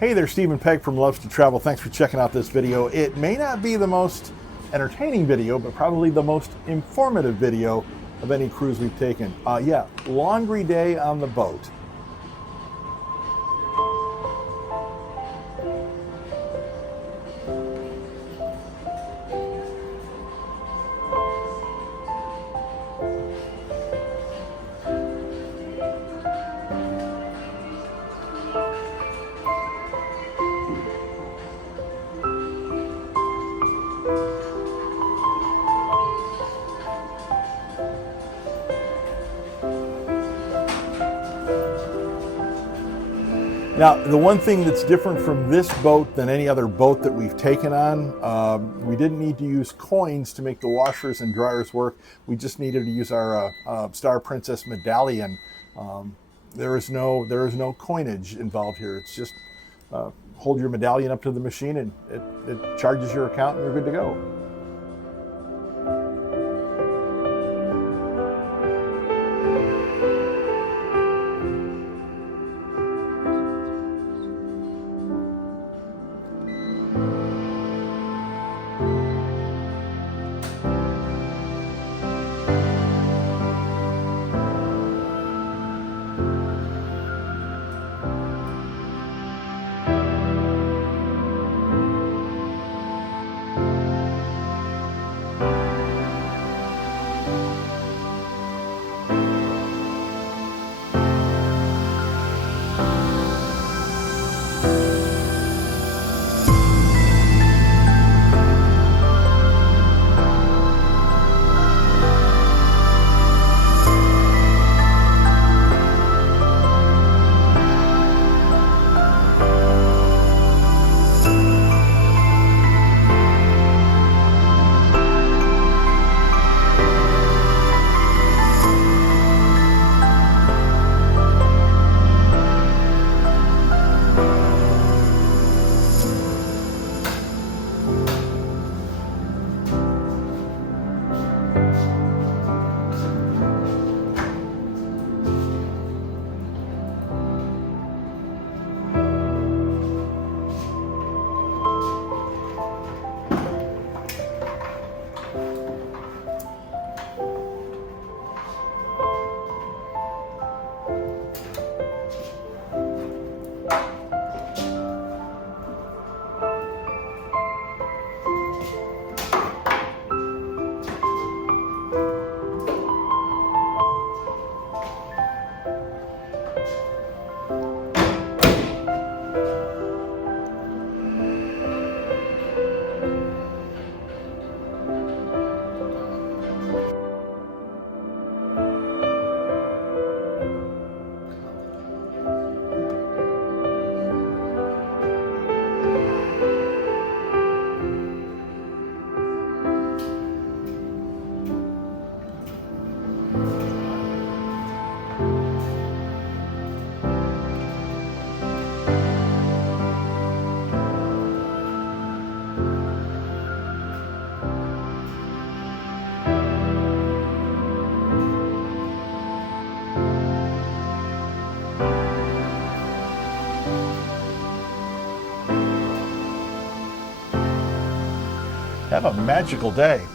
Hey there, Stephen Pegg from Loves to Travel. Thanks for checking out this video. It may not be the most entertaining video, but probably the most informative video of any cruise we've taken. Yeah, laundry day on the boat. Now, the one thing that's different from this boat than any other boat that we've taken on, we didn't need to use coins to make the washers and dryers work. We just needed to use our Star.Princess Medallion. There is no coinage involved here. It's just hold your medallion up to the machine and it charges your account and you're good to go. Have a magical day.